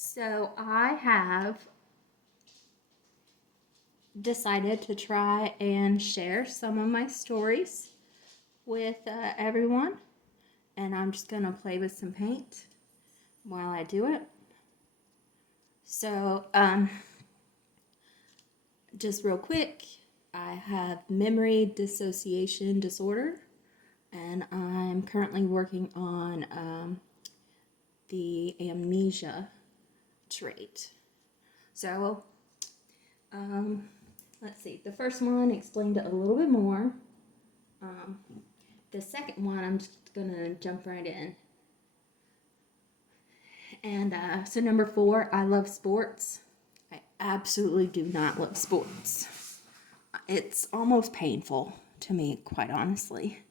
So I have decided to try and share some of my stories with everyone, and I'm just gonna play with some paint while I do it. So, just real quick, I have memory dissociation disorder, and I'm currently working on the amnesia trait. So, let's see. The first one explained it a little bit more. The second one, I'm just gonna jump right in. And so number 4, I love sports. I absolutely do not love sports. It's almost painful to me, quite honestly.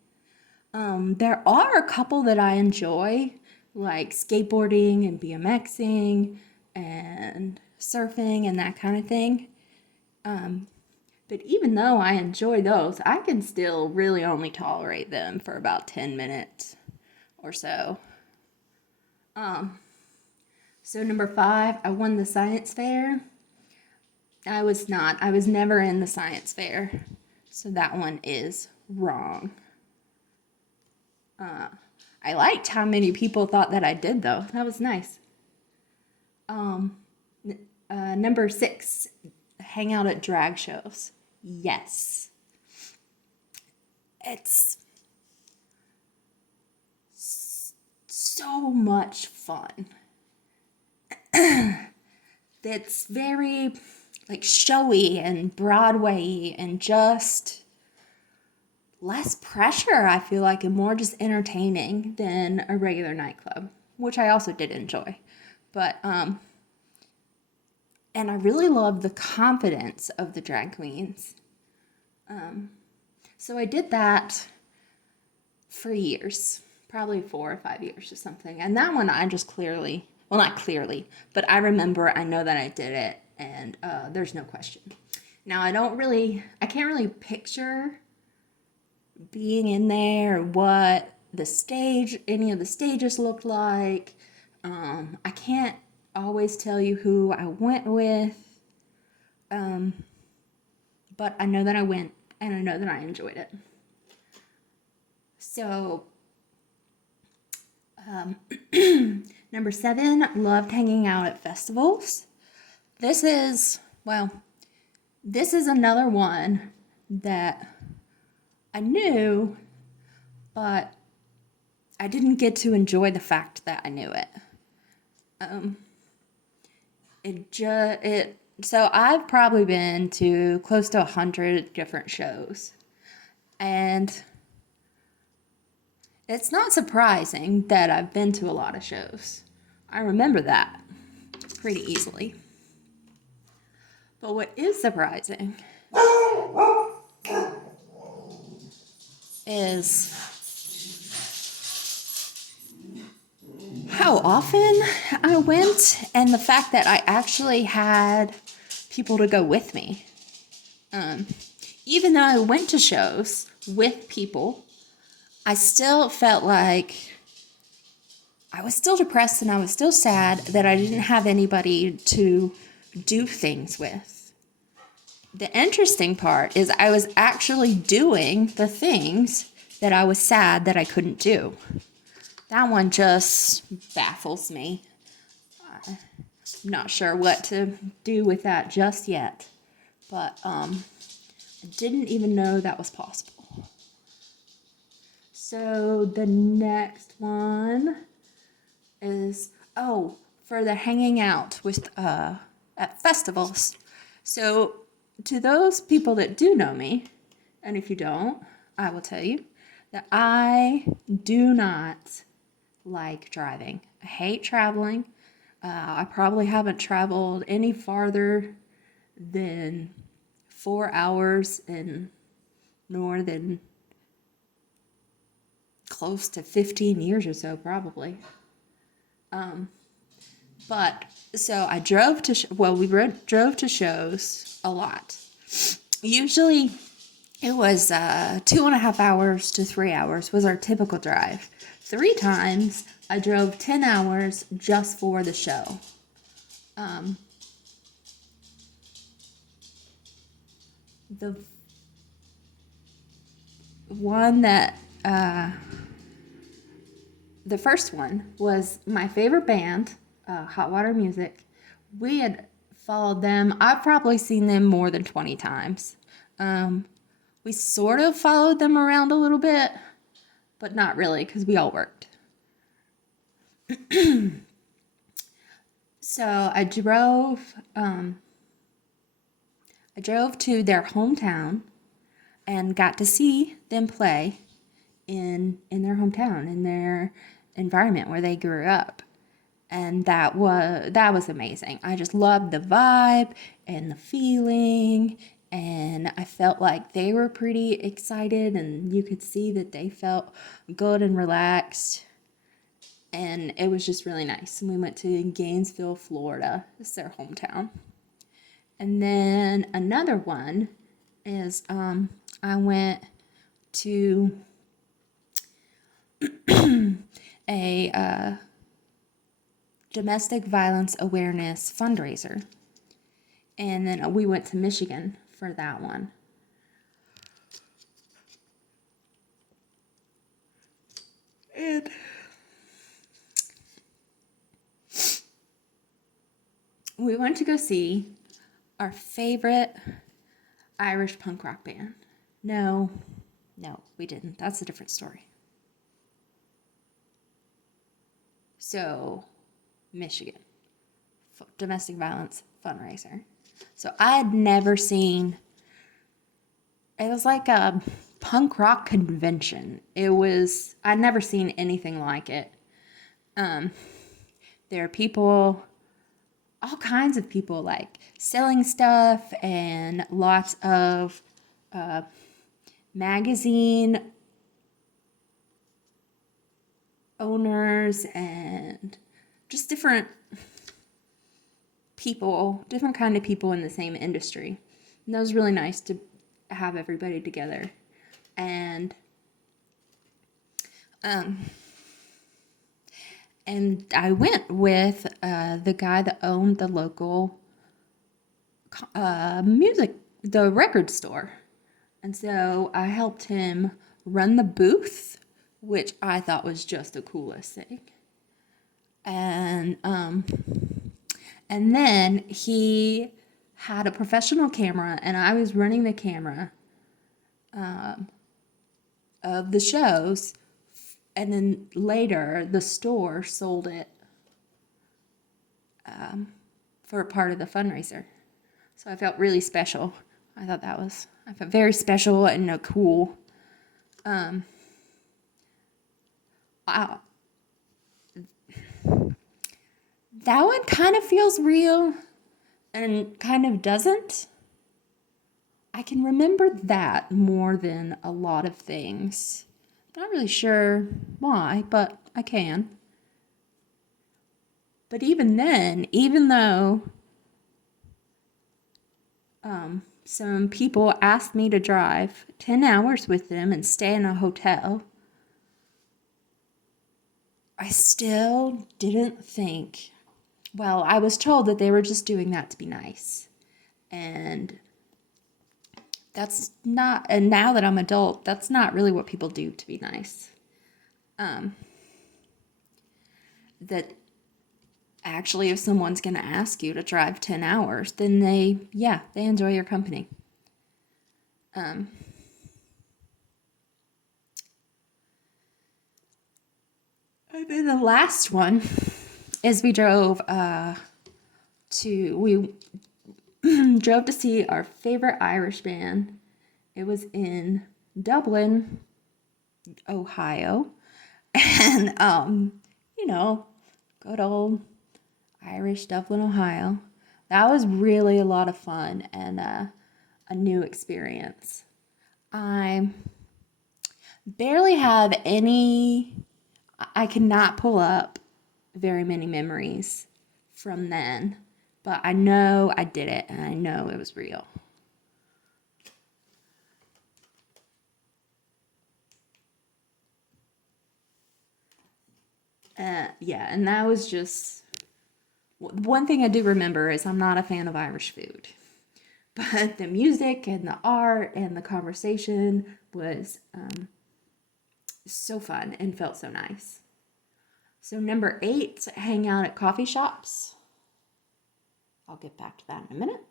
There are a couple that I enjoy, like skateboarding and BMXing and surfing and that kind of thing. But even though I enjoy those, I can still really only tolerate them for about 10 minutes or so. So number 5, I won the science fair. I was never in the science fair. So that one is wrong. I liked how many people thought that I did, though. That was nice. Number 6, hang out at drag shows. Yes. It's so much fun. It's very showy and Broadway and just less pressure, I feel like, and more just entertaining than a regular nightclub, which I also did enjoy. But and I really love the confidence of the drag queens. So I did that for years, probably 4 or 5 years or something. And that one I just clearly, well, not clearly, but I remember, I know that I did it, and there's no question. Now I can't really picture being in there, what any of the stages looked like. I can't always tell you who I went with, but I know that I went, and I know that I enjoyed it. So, number 7, loved hanging out at festivals. This is another one that I knew, but I didn't get to enjoy the fact that I knew it. So I've probably been to close to 100 different shows, and it's not surprising that I've been to a lot of shows. I remember that pretty easily. But what is surprising is how often I went, and the fact that I actually had people to go with me. Even though I went to shows with people, I still felt like I was still depressed and I was still sad that I didn't have anybody to do things with. The interesting part is I was actually doing the things that I was sad that I couldn't do. That one just baffles me. I'm not sure what to do with that just yet, but I didn't even know that was possible. So the next one is, for the hanging out with at festivals. So to those people that do know me, and if you don't, I will tell you that I do not like driving. I hate traveling. I probably haven't traveled any farther than 4 hours in more than close to 15 years or so, probably. But so I drove to drove to shows a lot. Usually it was 2.5 hours to 3 hours was our typical drive. 3 times I drove 10 hours just for the show. Um, the one that, the first one was my favorite band, Hot Water Music. We had followed them. I've probably seen them more than 20 times. We sort of followed them around a little bit, but not really because we all worked. So I drove to their hometown and got to see them play in their hometown, in their environment where they grew up. And that was amazing. I just loved the vibe and the feeling, and I felt like they were pretty excited, and you could see that they felt good and relaxed. And it was just really nice. And we went to Gainesville, Florida. It's their hometown. And then another one is I went to a domestic violence awareness fundraiser. And then we went to Michigan for that one. And we went to go see our favorite Irish punk rock band. No, we didn't. That's a different story. So, Michigan, domestic violence fundraiser. So I had never seen, it was like a punk rock convention. I'd never seen anything like it. There are people, all kinds of people, like selling stuff, and lots of magazine owners, and just different people, different kind of people in the same industry. And that was really nice to have everybody together. And I went with the guy that owned the local the record store. And so I helped him run the booth, which I thought was just the coolest thing. And then he had a professional camera, and I was running the camera of the shows. And then later, the store sold it for a part of the fundraiser. So I felt really special. I felt very special and cool. Wow. That one kind of feels real and kind of doesn't. I can remember that more than a lot of things. Not really sure why, but I can. But even then, even though some people asked me to drive 10 hours with them and stay in a hotel, I still didn't think, well, I was told that they were just doing that to be nice. And that's not, and now that I'm adult, that's not really what people do to be nice. That actually, if someone's going to ask you to drive 10 hours, then they enjoy your company. And then the last one is we drove drove to see our favorite Irish band. It was in Dublin, Ohio. And, good old Irish Dublin, Ohio. That was really a lot of fun and a new experience. I barely have I cannot pull up very many memories from then, but I know I did it, and I know it was real. And that was just One thing I do remember is I'm not a fan of Irish food, but the music and the art and the conversation was so fun and felt so nice. So number 8, hang out at coffee shops. I'll get back to that in a minute.